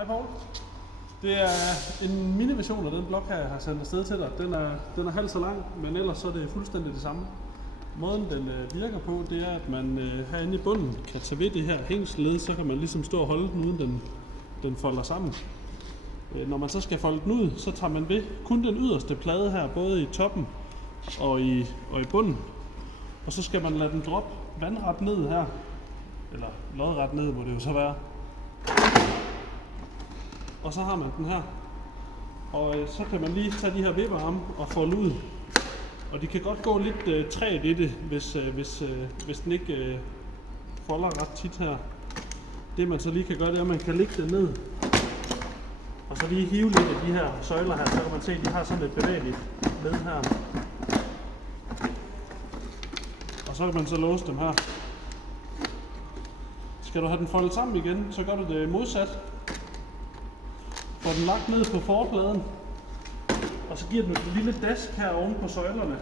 Hej Poul. Det er en mini-version af den blok her, jeg har sendt afsted til dig. Den er halvt så lang, men ellers så er det fuldstændig det samme. Måden den virker på, det er, at man herinde i bunden kan tage ved det her hængsled, så kan man ligesom stå og holde den, uden den folder sammen. Når man så skal folde den ud, så tager man ved kun den yderste plade her, både i toppen og i bunden. Og så skal man lade den droppe vandret ned her, eller lodret ned må det jo så være. Og så har man den her. Og så kan man lige tage de her vipperarme og folde ud. Og de kan godt gå lidt træt i det, hvis den ikke folder ret tit her. Det man så lige kan gøre, det er, at man kan lægge den ned. Og så lige hive lidt af de her søjler her, så kan man se, at de har sådan et bevægeligt led her. Og så kan man så låse dem her. Skal du have den foldet sammen igen, så gør du det modsat. Får den lagt ned på forpladen, og så giver den et lille dask her oven på søjlerne.